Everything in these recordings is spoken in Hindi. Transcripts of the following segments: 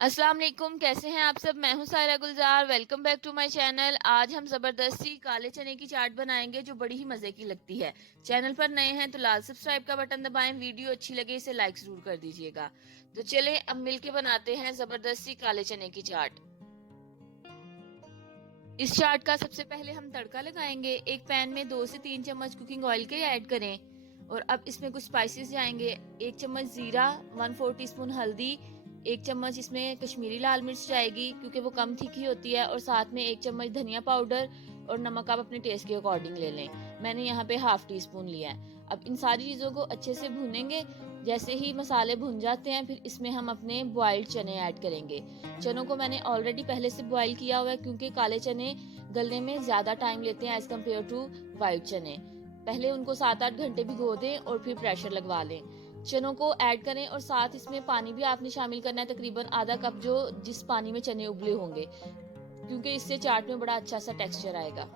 अस्सलाम वालेकुम, कैसे हैं आप सब। मैं हूं Saira Gulzar. Welcome back to my channel. आज हम जबरदस्ती काले चने की चाट बनाएंगे जो बड़ी ही मजे की लगती है। चैनल पर नए हैं तो लाल सब्सक्राइब का बटन दबाएं। वीडियो अच्छी लगे इसे लाइक जरूर कर दीजिएगा। तो चले अब मिलके बनाते हैं जबरदस्ती काले चने की चाट। इस चाट का सबसे पहले हम तड़का लगाएंगे। एक पैन में 2 से 3 चम्मच कुकिंग ऑयल के ऐड करें और अब इसमें कुछ स्पाइसेस जाएंगे। 1 चम्मच जीरा, 1/4 टीस्पून हल्दी, 1 चम्मच इसमें कश्मीरी लाल मिर्च जाएगी क्योंकि वो कम तीखी होती है, और साथ में 1 चम्मच धनिया पाउडर और नमक आप अपने टेस्ट के अकॉर्डिंग ले लें। मैंने यहाँ पे ½ टीस्पून लिया है। अब इन सारी चीज़ों को अच्छे से भूनेंगे। जैसे ही मसाले भुन जाते हैं फिर इसमें हम अपने बॉइल्ड चने ऐड करेंगे। चनों को मैंने ऑलरेडी पहले से बॉईल किया हुआ है क्योंकि काले चने गलने में ज्यादा टाइम लेते हैं एज कम्पेयर टू व्हाइट चने। पहले उनको 7-8 घंटे भिगो दें और फिर प्रेशर लगवा लें। चनों को ऐड करें और साथ इसमें पानी भी आपने शामिल करना है, तकरीबन आधा कप, जो जिस पानी में चने उबले होंगे, क्योंकि इससे चाट में बड़ा अच्छा सा टेक्सचर आएगा।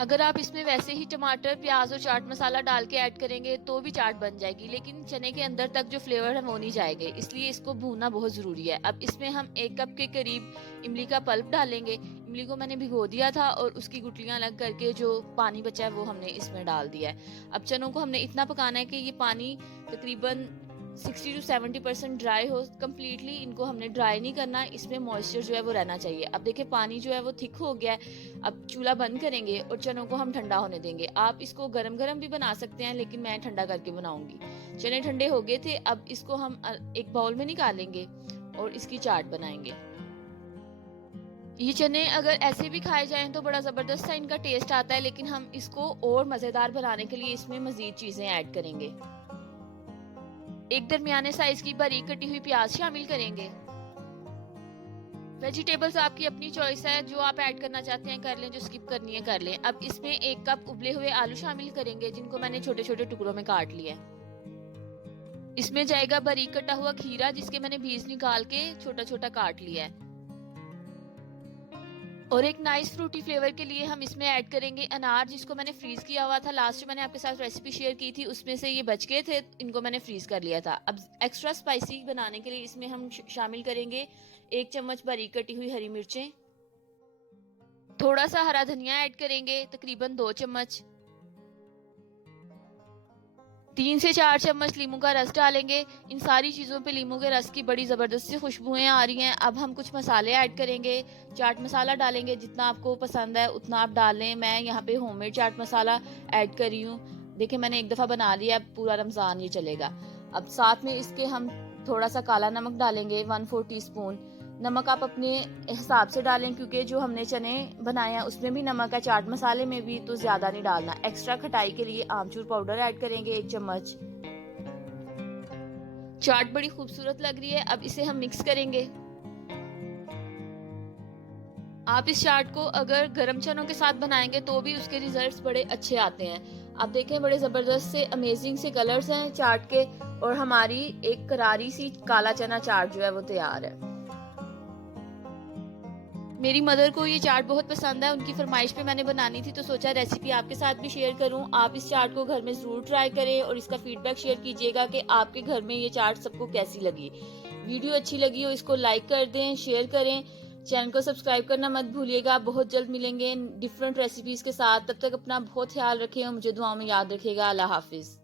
अगर आप इसमें वैसे ही टमाटर, प्याज और चाट मसाला डाल के ऐड करेंगे तो भी चाट बन जाएगी, लेकिन चने के अंदर तक जो फ्लेवर है वो नहीं जाएंगे, इसलिए इसको भूनना बहुत जरूरी है। अब इसमें हम 1 कप के करीब इमली का पल्प डालेंगे। इमली को मैंने भिगो दिया था और उसकी गुठलियां अलग करके जो पानी बचा है वो हमने इसमें डाल दिया है। अब चनों को हमने इतना पकाना है कि ये पानी तकरीबन 60 to 70% ड्राई हो कम्प्लीटली। इनको हमने ड्राई नहीं करना, इसमें मॉइस्चर जो है वो रहना चाहिए। अब देखिए पानी जो है वो थिक हो गया है। अब चूल्हा बंद करेंगे और चनों को हम ठंडा होने देंगे। आप इसको गरम गरम भी बना सकते हैं, लेकिन मैं ठंडा करके बनाऊंगी। चने ठंडे हो गए थे, अब इसको हम एक बाउल में निकालेंगे और इसकी चाट बनाएंगे। ये चने अगर ऐसे भी खाए जाएं तो बड़ा जबरदस्त सा इनका टेस्ट आता है, लेकिन हम इसको और मजेदार बनाने के लिए इसमें मजीद चीजें ऐड करेंगे। एक दरमियाने साइज की बारीक कटी हुई प्याज शामिल करेंगे। वेजिटेबल्स आपकी अपनी चॉइस है, जो आप ऐड करना चाहते हैं कर लें, जो स्किप करनी है कर लें। अब इसमें 1 कप उबले हुए आलू शामिल करेंगे, जिनको मैंने छोटे छोटे टुकड़ों में काट लिया है। इसमें जाएगा बारीक कटा हुआ खीरा, जिसके मैंने बीज निकाल के छोटा छोटा काट लिया है। और एक नाइस फ्रूटी फ्लेवर के लिए हम इसमें ऐड करेंगे अनार, जिसको मैंने फ्रीज किया हुआ था। लास्ट मैंने आपके साथ रेसिपी शेयर की थी, उसमें से ये बच गए थे, इनको मैंने फ्रीज कर लिया था। अब एक्स्ट्रा स्पाइसी बनाने के लिए इसमें हम शामिल करेंगे 1 चम्मच बारीक कटी हुई हरी मिर्चें, थोड़ा सा हरा धनिया ऐड करेंगे तकरीबन 2 चम्मच, 3 से 4 चम्मच लीमू का रस डालेंगे। इन सारी चीज़ों पे लीमू के रस की बड़ी ज़बरदस्त सी खुशबुएं आ रही हैं। अब हम कुछ मसाले ऐड करेंगे। चाट मसाला डालेंगे, जितना आपको पसंद है उतना आप डाल लें। मैं यहाँ पे होममेड चाट मसाला ऐड कर रही हूँ। देखिए मैंने एक दफ़ा बना लिया, पूरा रमज़ान ये चलेगा। अब साथ में इसके हम थोड़ा सा काला नमक डालेंगे, 1/4 टीस्पून। नमक आप अपने हिसाब से डालें, क्योंकि जो हमने चने बनाए हैं उसमें भी नमक है, चाट मसाले में भी, तो ज्यादा नहीं डालना। एक्स्ट्रा खटाई के लिए आमचूर पाउडर ऐड करेंगे 1 चम्मच। चाट बड़ी खूबसूरत लग रही है, अब इसे हम मिक्स करेंगे। आप इस चाट को अगर गरम चनों के साथ बनाएंगे तो भी उसके रिजल्ट्स बड़े अच्छे आते हैं। आप देखें बड़े जबरदस्त से अमेजिंग से कलर्स हैं चाट के, और हमारी एक करारी सी काला चना चाट जो है वो तैयार है। मेरी मदर को ये चाट बहुत पसंद है, उनकी फरमाइश पे मैंने बनानी थी तो सोचा रेसिपी आपके साथ भी शेयर करूं। आप इस चाट को घर में जरूर ट्राई करें और इसका फीडबैक शेयर कीजिएगा कि आपके घर में ये चाट सबको कैसी लगी। वीडियो अच्छी लगी हो इसको लाइक कर दें, शेयर करें, चैनल को सब्सक्राइब करना मत भूलिएगा। बहुत जल्द मिलेंगे डिफरेंट रेसिपीज के साथ, तब तक अपना बहुत ख्याल रखें और मुझे दुआओं में याद रखिएगा। अल्लाह हाफिज।